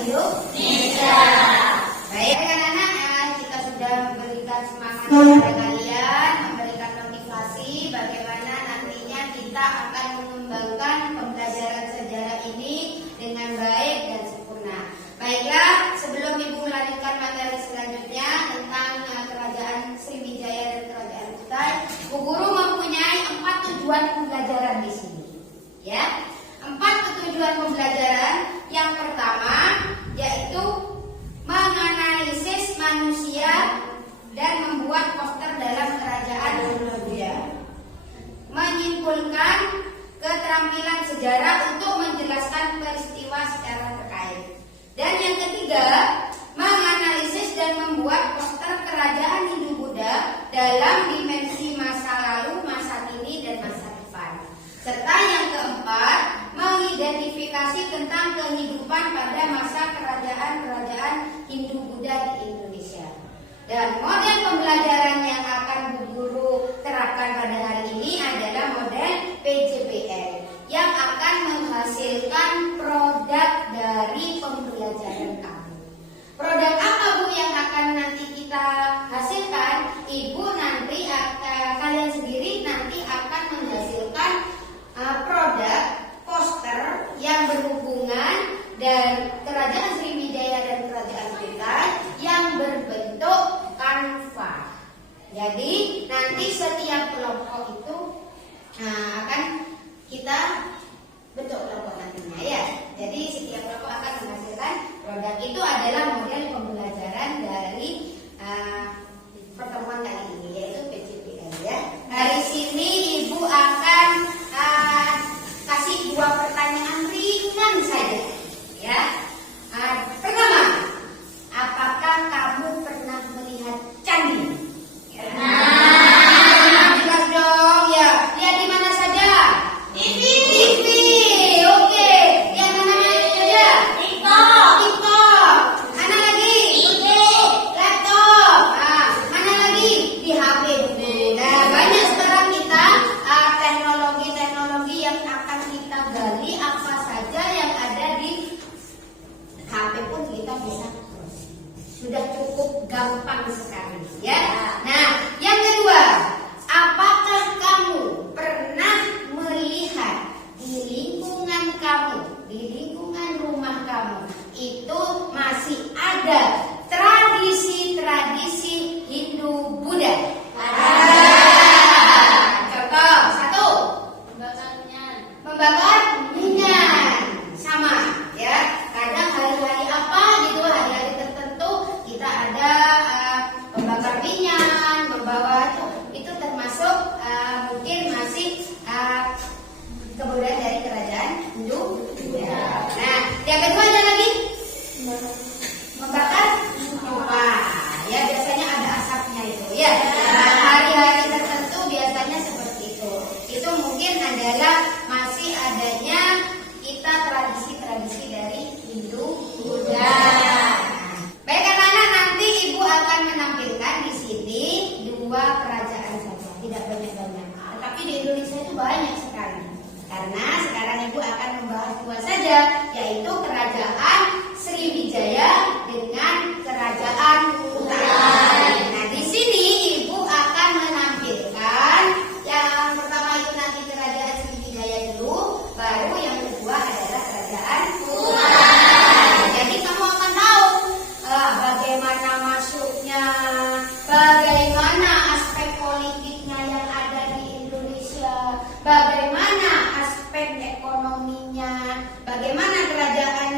Indonesia. Baik anak-anak, kita sudah memberikan semangat kepada kalian, memberikan motivasi bagaimana nantinya kita akan mengembangkan pembelajaran sejarah ini dengan baik dan sempurna. Baiklah, sebelum Ibu melanjutkan materi selanjutnya tentang kerajaan Sriwijaya dan kerajaan Kutai, Bu Guru mempunyai 4 tujuan pembelajaran di sini. Ya, 4 tujuan pembelajaran. Yang pertama yaitu menganalisis manusia dan membuat poster dalam kerajaan Indonesia. Menyimpulkan keterampilan sejarah untuk menjelaskan peristiwa secara terkait. Dan yang ketiga, menganalisis dan membuat poster kerajaan Hindu-Buddha dalam dimensi masa lalu, masa kini, dan masa depan. Serta yang keempat, mengidentifikasi tentang kehidupan pada masa kerajaan-kerajaan Hindu-Buddha di Indonesia. Dan model pembelajaran yang akan Bu Guru terapkan pada hari ini adalah model PJPL yang akan menghasilkan produk dari pembelajaran kamu. Produk apa Bu yang akan nanti kita hasilkan? Ibu nanti kalian sendiri nanti akan menghasilkan produk poster yang berhubungan dan kerajaan Sriwijaya dan kerajaan Kutai yang berbentuk kanvas. Jadi nanti setiap kelompok itu akan kita bentuk kelompok nantinya ya. Jadi setiap kelompok akan menghasilkan produk. Itu adalah model pembelajaran dari pertemuan kali ini, yaitu PJPL ya. Dari sini Ibu akan kasih 2 pertanyaan ringan saja ya. Pertama, apakah kamu pernah melihat candi? Jelas dong ya. Lihat di mana saja? TV. Oke. Yang mana saja? TikTok. Mana lagi? Laptop. Mana lagi? Di HP. Nah, banyak sekarang kita teknologi yang akan kita gali, apa saja yang ada di HP pun kita bisa. Sudah cukup gampang sekali ya. Nah, yang kedua, apakah kamu pernah melihat di lingkungan kamu, di lingkungan rumah kamu itu masih ada tradisi-tradisi Hindu-Buddha? Contoh 1, membakar minyak. Sama ya. Kadang hari-hari apa gitu, hari-hari tertentu kita ada membakar minyak, membawa itu termasuk mungkin masih kebudayaan dari kerajaan Hindu. Nah, yang kedua ada lagi membakar nyoba. Ya, biasanya ada asapnya itu ya. Nah, hari-hari tertentu biasanya seperti itu. Itu mungkin adalah masih adanya kita tradisi-tradisi dari Hindu-Buddha. Baik anak-anak, nanti Ibu akan menampilkan di sini 2 kerajaan saja, tidak banyak-banyak. Tetapi di Indonesia itu banyak sekali. Karena sekarang Ibu akan membahas 2 saja, yaitu kerajaan Sriwijaya dengan kerajaan Kutai. Nah, di sini Ibu akan menampilkan yang pertama itu nanti kerajaan Sriwijaya dulu, baru yang kedua adalah kerajaan Kutai. Jadi kamu akan tahu bagaimana masuknya, bagaimana aspek politiknya yang ada di Indonesia, bagaimana aspek ekonominya, bagaimana kerajaan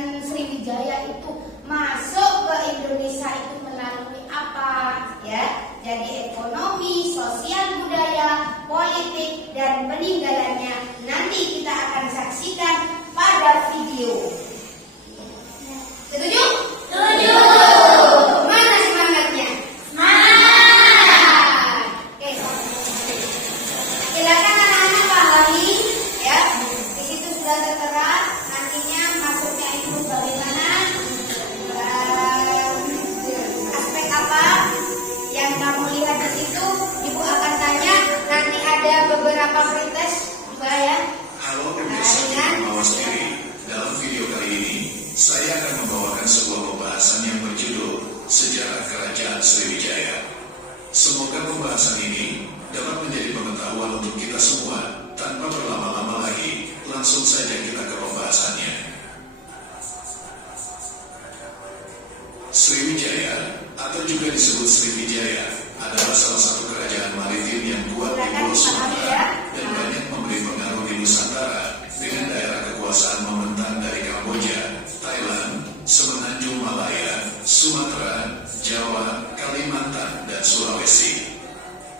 Sriwijaya atau juga disebut Sriwijaya adalah salah satu kerajaan maritim yang kuat di Pulau Sumatera dan banyak memberi pengaruh di Nusantara dengan daerah kekuasaan membentang dari Kamboja, Thailand, Semenanjung Malaya, Sumatera, Jawa, Kalimantan, dan Sulawesi.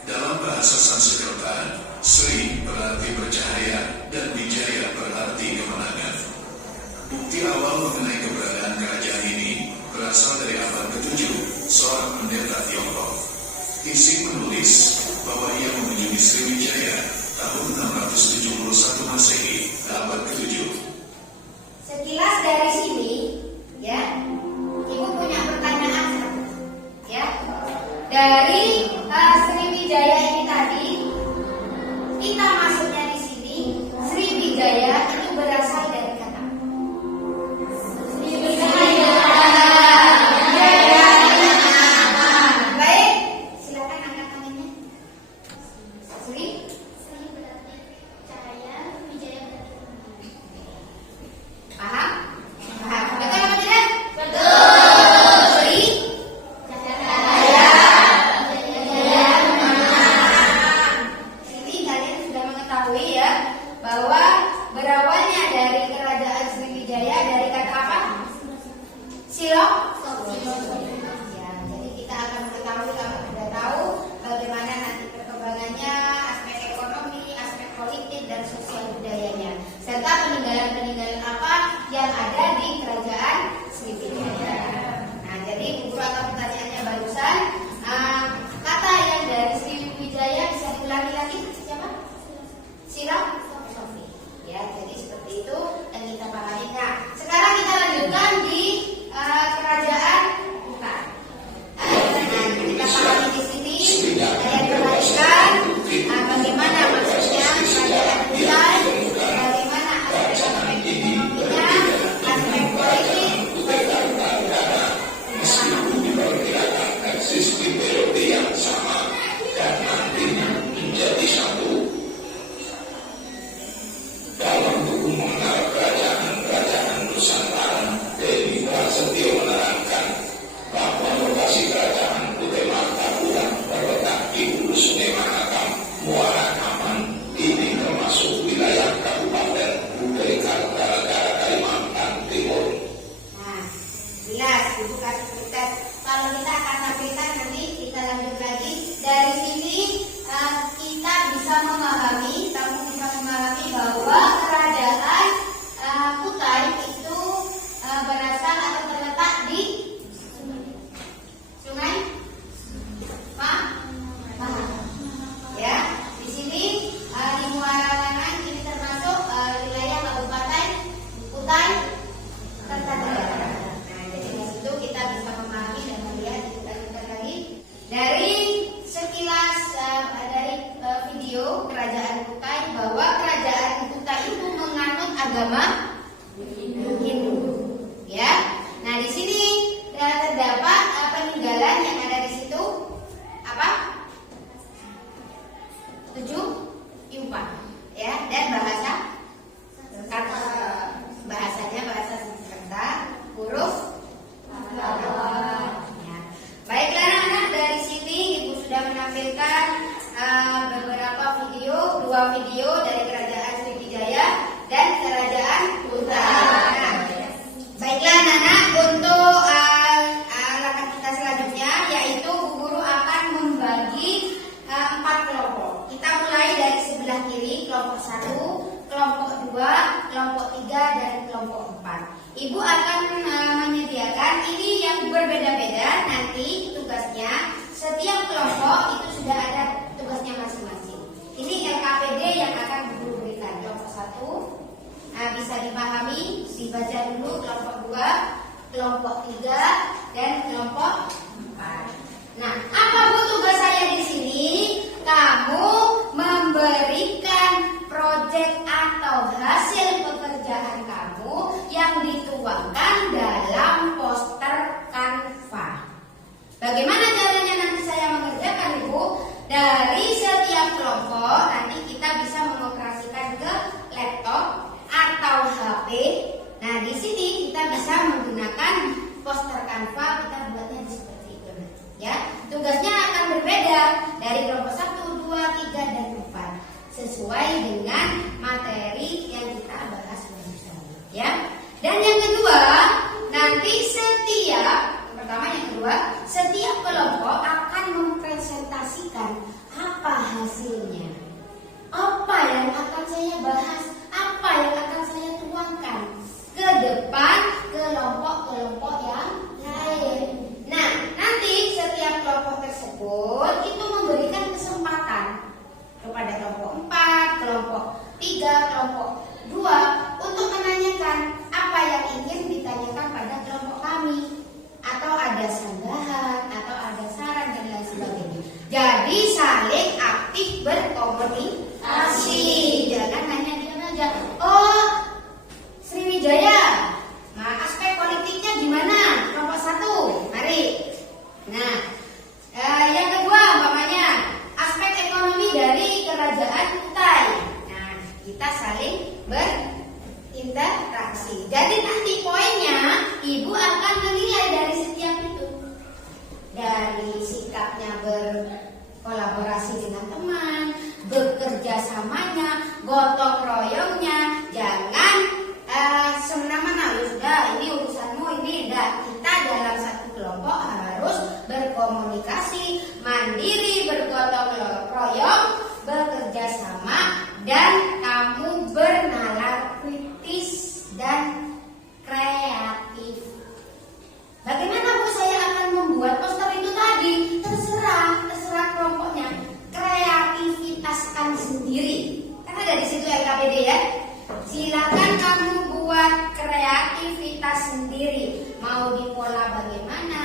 Dalam bahasa Sanskerta, Sri berarti bercahaya dan Wijaya berarti kemenangan. Bukti awal mengenai keberadaan kerajaan ini berasal dari abad ke-7, seorang pendeta Tiongkok. Ising menulis bahwa ia mengunjungi Sriwijaya tahun 671 Masehi, abad ke-7. Sekilas dari sini, ya, Ibu punya pertanyaan, ya. Dari Sriwijaya ini tadi, kita masuknya di sini, Sriwijaya itu berasal dari kata Sriwijaya. Baik, silakan angkat tangannya. Sri berarti cahaya, Wijaya berarti paham? Paham. Betul apa tidak? Betul. Sri cahaya, Wijaya kemenangan. Sini kalian sudah mengetahui ya bahwa berawalnya dari kerajaan Sriwijaya dari kata apa? Silok. Ya, jadi kita akan mengetahui, kamu sudah tahu bagaimana nanti perkembangannya, aspek ekonomi, aspek politik dan sosial budayanya, serta peninggalan-peninggalan apa yang ada di kerajaan Sriwijaya. Nah, jadi guru atau pertanyaannya barusan, kata yang dari Sriwijaya bisa diulangi lagi siapa? Silok. Ya, jadi seperti itu yang kita pahami. Nah, sekarang kita lanjutkan di kerajaan Kutai. Nah, kita pahami di sini. Saya perhatikan bagaimana maksudnya kerajaan Kutai, bagaimana aspek ekonominya, aspek politik. Meskipun diperkirakan eksis di periode yang sama dan nantinya menjadi satu. Dalam buku mengenal kerajaan Nusantara, Dewi Prasetyo menerangkan bahwa lokasi kerajaan Kutai Martapura terletak di hulu Sungai Mahakam, Muara Aman. Ini termasuk wilayah Kabupaten Kutai Kartanegara, Kalimantan Timur. Nah, jelas Ibu kasih cerita. Kalau kita akan tampilkan nanti kita lanjut lagi dari sini, kita bisa memahami, kamu bisa memahami bahwa kerajaan Kutai itu berasal atau terletak di Sungai Mahakam. Ya, di sini di Muara Lanang ini termasuk wilayah Kabupaten Kutai Kartanegara. Nah, jadi di situ kita bisa memahami dan melihat kita lagi dari sekilas dari video kerajaan Kutai bahwa kerajaan Kutai itu menganut agama Hindu. Ya. Nah, di sini terdapat peninggalan yang ada di situ apa? 7 Yupa. Ya, dan bahasa bahasanya bahasa Sanskerta, huruf ya. Baiklah anak-anak, dari sini Ibu sudah menampilkan beberapa video, 2 video dari kerajaan Sriwijaya dan kerajaan Kutai. Nah, baiklah anak-anak, untuk langkah kita selanjutnya yaitu Bu Guru akan membagi 4 kelompok. Kita mulai dari sebelah kiri, kelompok 1, kelompok 2, kelompok 3, dan kelompok 4. Ibu akan menyediakan ini yang berbeda-beda nanti tugasnya. Setiap kelompok itu sudah ada tugasnya masing-masing. Ini LKPD yang akan Bu Guru berikan. Kelompok 1 bisa dipahami, dibaca dulu. Kelompok 2, kelompok 3, dan kelompok 4. Nah, apa Bu tugas saya di sini? Kamu memberikan proyek atau hasil pekerjaan kamu yang dituangkan dalam poster Canva. Bagaimana caranya nanti saya mengerjakan, Ibu? Dari setiap kelompok nanti kita bisa mengoperasikan ke laptop atau HP. Nah, di sini kita bisa menggunakan poster Canva kita buatnya seperti itu. Ya, tugasnya akan berbeda dari kelompok 1, 2, 3, dan 4 sesuai dengan materi yang kita bahas barusan. Ya. Dan yang kedua, nanti setiap kelompok akan mempresentasikan apa hasilnya, apa yang akan saya bahas, apa yang akan saya tuangkan ke depan kelompok-kelompok yang lain. Nah, nanti setiap kelompok tersebut itu memberikan kesempatan kepada kelompok 4, kelompok 3, kelompok 2 untuk menanyakan apa yang ingin ditanyakan pada kelompok kami, atau ada sanggahan, atau ada saran dan lain sebagainya. Jadi saling aktif berkomunikasi, jangan hanya diam aja. Oh, Sriwijaya, nah aspek politiknya gimana? Kelompok 1, mari. Nah, yang kedua umpamanya aspek ekonomi dari kerajaan Kutai. Nah, kita saling berinteraksi. Jadi nanti poinnya ibu akan menilai dari setiap itu, dari sikapnya berkolaborasi dengan teman, bekerja samanya, gotong royongnya. Jangan semena-mena, ya sudah ini urusanmu, ini enggak. Kita dalam satu kelompok harus berkomunikasi, mandiri, bergotong royong, bekerja sama, dan kamu bernalar kritis dan kreatif. Bagaimana Bu saya akan membuat poster itu tadi? Terserah kelompoknya. Kreativitaskan sendiri. Kan ada di situ LKPD ya. Silakan kamu buat kreativitas sendiri. Mau di pola bagaimana,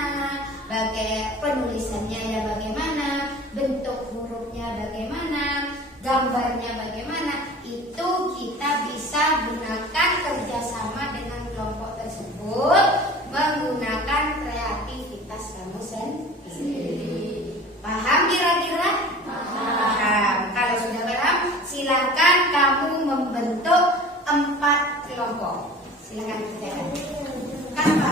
penulisannya ya bagaimana, bentuk hurufnya bagaimana, gambarnya bagaimana. Itu kita bisa gunakan kerjasama dengan kelompok tersebut, menggunakan kreativitas kamu sendiri. Paham kira-kira? Paham. Kalau sudah paham, silakan kamu membentuk 4 kelompok. Silakan kerjakan. Canva.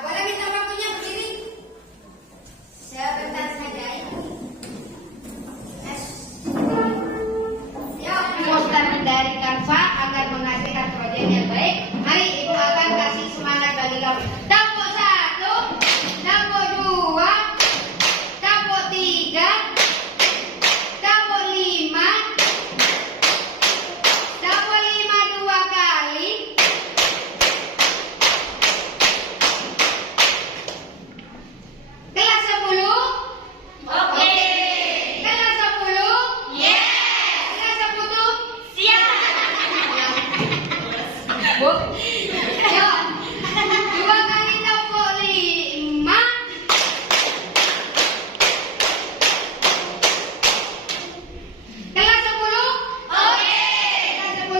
Boleh minta waktunya berdiri? Sebentar saja ya. Yuk, poster dari Canva agar menghasilkan proyek yang baik. Mari ibu akan kasih semangat bagi kamu. Kelompok 1, kelompok 2, kelompok 3, kelompok 5, kelompok 5 2 kali. Kelas 10. Oke. Kelas 10. Yes. Kelas 10. Siap. Bu. Yuk. 2 kali kelompok 5. Kelas 10. Oke. Kelas 10.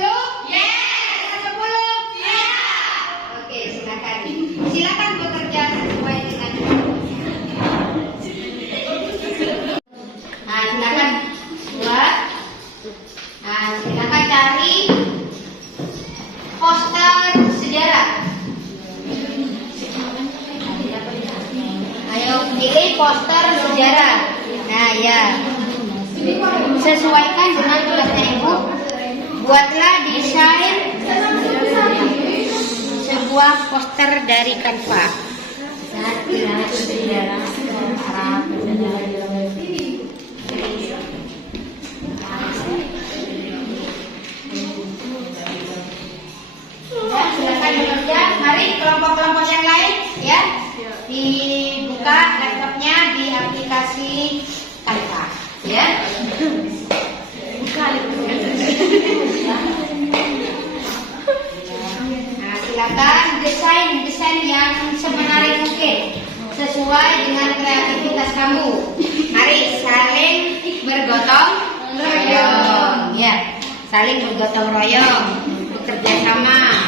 Yes. Kelas 10. Siap. Oke, silakan. Silakan bekerja sesuai dengan. Nah, silakan buat. Nah, silakan cari poster sejarah. Ayo pilih poster sejarah. Nah, ya. Sesuaikan dengan tugasnya ibu. Buatlah desain sebuah poster dari Canva. Ya, silakan bekerja. Mari kelompok-kelompok yang lain ya. Dibuka laptopnya di aplikasi Canva ya. Nah, silakan desain yang semenarik mungkin sesuai dengan kreativitas kamu. Mari saling bergotong royong ya. Saling bergotong royong, bekerja sama.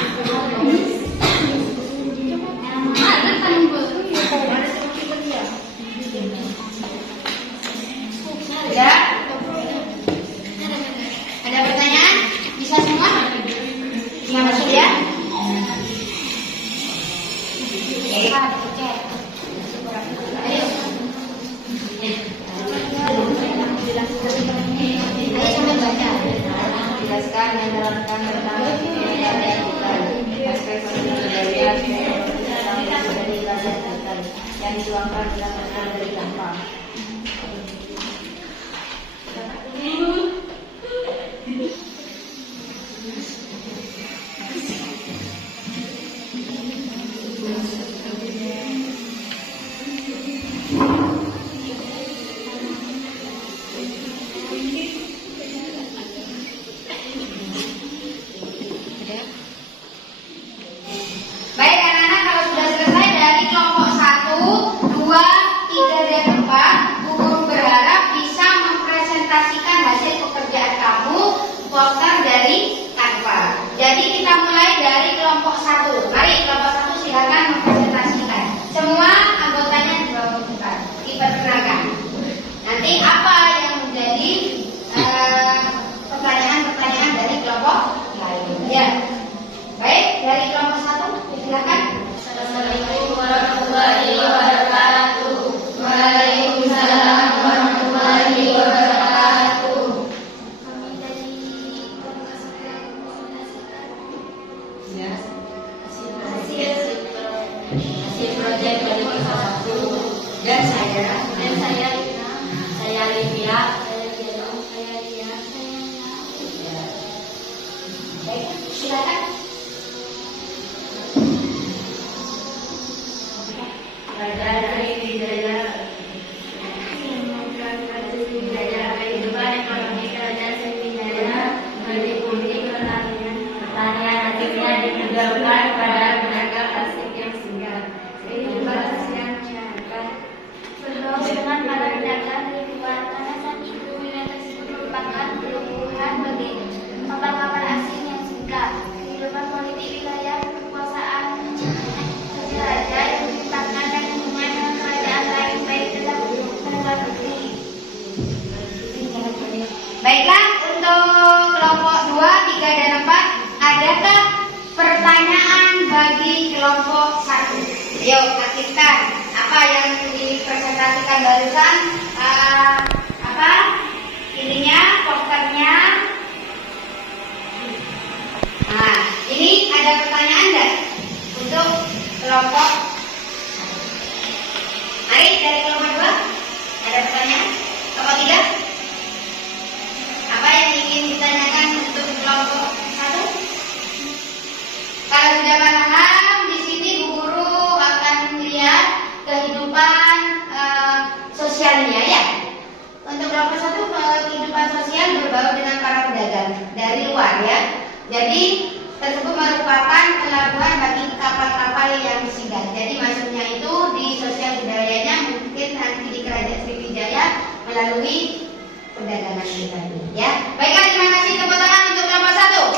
dituangkan mendapatkan dari gampang. Baik anak-anak, kalau sudah selesai dari kelompok 1, 2, 3, dan 4, Bu Guru berharap bisa mempresentasikan hasil pekerjaan kamu poster dari Canva. Jadi kita mulai dari kelompok 1. Mari kelompok 1 silakan mempresentasikan. Semua anggotanya diperkenalkan. Nanti apa yang menjadi pertanyaan-pertanyaan dari kelompok lain. Ya. Baik, dari kelompok 1 silakan. Assalamualaikum warahmatullahi wabarakatuh. Waalaikumsalam warahmatullahi wabarakatuh. Kami dari kelompok 1 hasil proyek dari kelompok 1 Dan saya Lina, saya Livia, baik, silakan. Kerajaan dari Wijaya, kehidupan ekonomi kerajaan Sriwijaya meliputi pertanian akhirnya ditinggalkan pada pedagang asing yang singgah. Kehidupan sosial masyarakat bergaul dengan para pedagang di luar karena saat itu wilayah tersebut merupakan pelabuhan bagi kapal-kapal asing yang singgah. Kehidupan politik wilayah kekuasaan raja yang menciptakan dan hubungan dengan kerajaan lain baik dalam dan luar negeri. Baiklah, untuk kelompok 2, 3, dan 4, adakah pertanyaan bagi kelompok 1? Yuk, aktifkan. Apa yang dipresentasikan barusan? Apa? Ininya, posternya. Nah, ini ada pertanyaan enggak untuk kelompok 1? Mari dari kelompok 2, ada pertanyaan? Kelompok 3? Apa yang ingin ditanyakan untuk kelompok 1? Kalau sudah paham, di sini Bu Guru akan melihat kehidupan sosialnya ya. Untuk kelompok 1, kehidupan sosial berbau dengan para pedagang dari luar ya. Jadi tersebut merupakan pelabuhan bagi kapal-kapal yang singgah. Jadi masuknya itu di sosial budayanya mungkin nanti di Kerajaan Sriwijaya melalui perdagangan itu tadi ya. Baiklah, terima kasih, tepuk tangan untuk kelompok 1.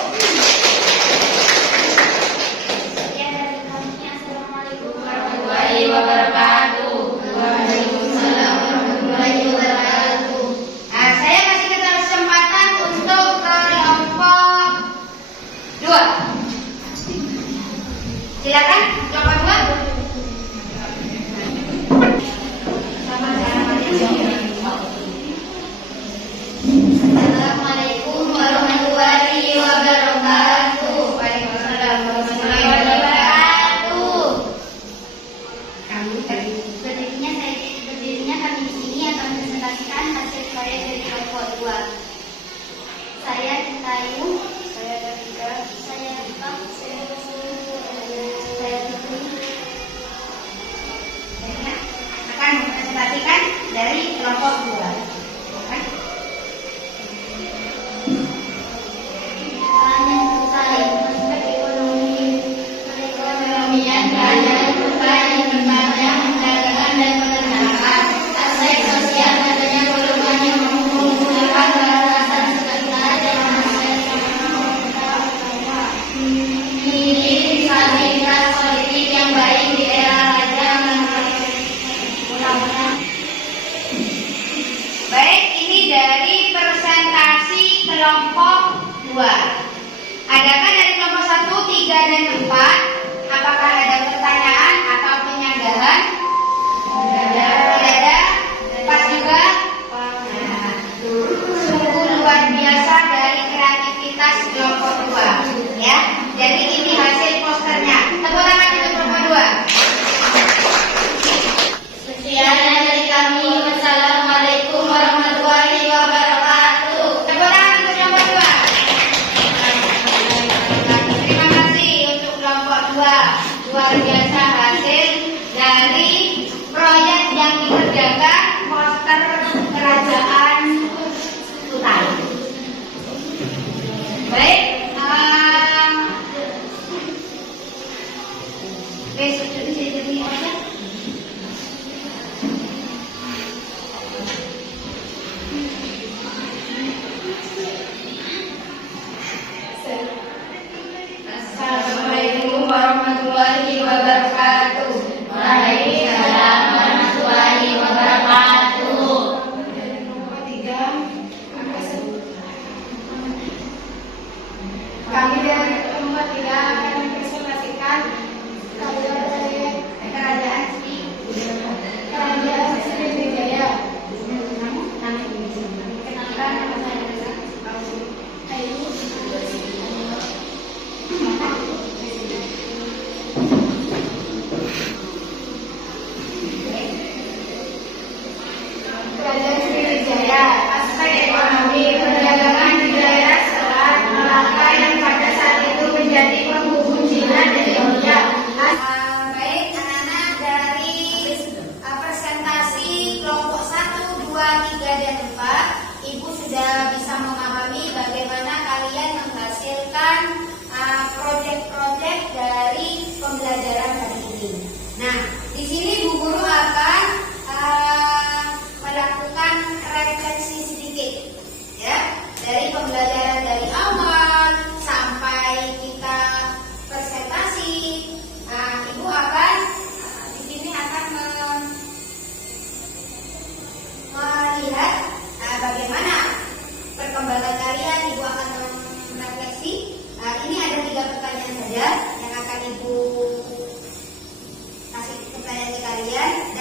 Sekian dari kami. Assalamualaikum warahmatullahi wabarakatuh. Waalaikumsalam warahmatullahi wabarakatuh. Nah, saya kasih kesempatan untuk kelompok 2. Silakan kelompok 2. Assalamualaikum warahmatullahi wabarakatuh. Waalaikumsalam warahmatullahi wabarakatuh. Berdirinya kami di sini akan mempresentasikan hasil karya dari kelompok 2. Saya Cintayu, saya Davika, saya Rika, saya Putri. Akan mempresentasikan dari kelompok 2. Aspek ekonomian, keadaan petani, pertanian, perdagangan, dan peternakan. Aspek sosial, adanya golongan yang menggunakan kekerasan seksual dan memiliki stabilitas politik yang baik di era raja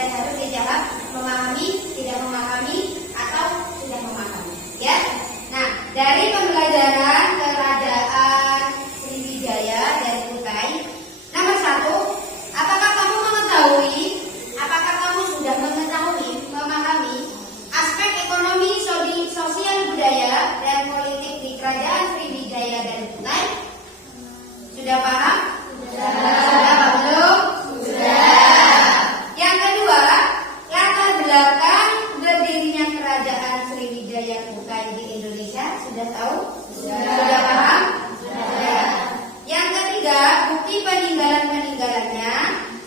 dan harus dijawab memahami, tidak memahami, atau sudah memahami. Ya. Nah, dari pembelajaran kerajaan Sriwijaya dan Kutai, nomor 1, apakah kamu sudah mengetahui, memahami aspek ekonomi, sosial, budaya, dan politik di kerajaan Sriwijaya dan Kutai? Sudah paham? Sudah apa belum? Sudah. Yang kedua, latar belakang berdirinya kerajaan Sriwijaya Kutai di Indonesia, sudah tahu? Sudah paham? Sudah. Yang ketiga, bukti peninggalannya,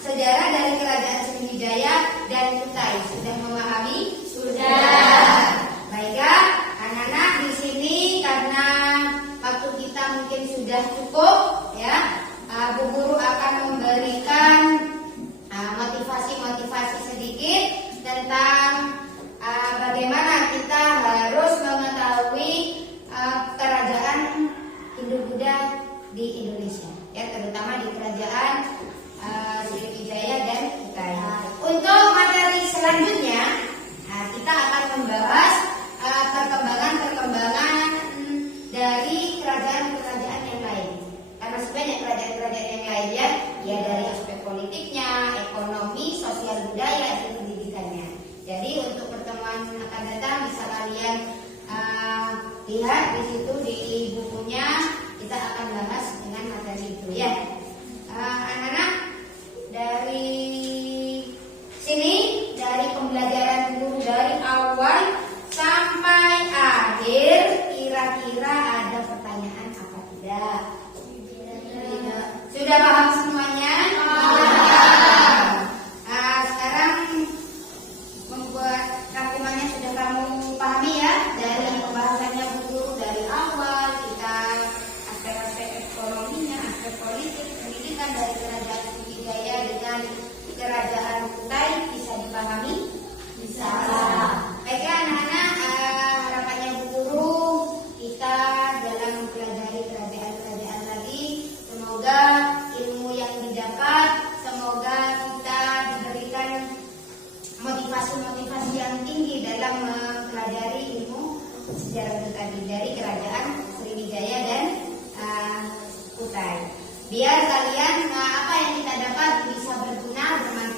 sejarah dari kerajaan Sriwijaya dan Kutai, sudah memahami? Sudah. Baiklah, anak-anak di sini karena waktu kita mungkin sudah cukup, ya. Bu Guru akan memberikan motivasi sedikit tentang bagaimana kita harus mengetahui kerajaan Hindu-Buddha di Indonesia, ya, terutama di kerajaan Sriwijaya dan Kutai. Untuk materi selanjutnya, kita akan membahas perkembangan dari kerajaan-kerajaan yang lain. Karena sebanyak kerajaan-kerajaan yang lainnya, ya dari aspek politiknya, ekonomi, sosial, budaya, dan pendidikannya. Jadi untuk pertemuan akan datang bisa kalian lihat di situ di bukunya, kita akan bahas dengan materi itu, ya. Anak-anak, dari sini, dari pembelajaran guru dari awal sampai akhir, kira-kira ada pertanyaan apa tidak? Sudah paham semuanya? Sekarang membuat rangkumannya sudah kamu pahami, ya, dari pembahasannya Bu Guru dari awal, kita aspek-aspek ekonominya, aspek politik, pendidikan dari kerajaan Sriwijaya dengan kerajaan Kutai bisa dipahami? Bisa. Baiklah anak-anak, harapannya Bu Guru kita dalam mempelajari kerajaan-kerajaan lagi, semoga ilmu yang didapat, semoga kita diberikan motivasi yang tinggi dalam mempelajari ilmu sejarah itu tadi dari kerajaan Sriwijaya dan Kutai. Biar kalian apa yang kita dapat bisa berguna, bermanfaat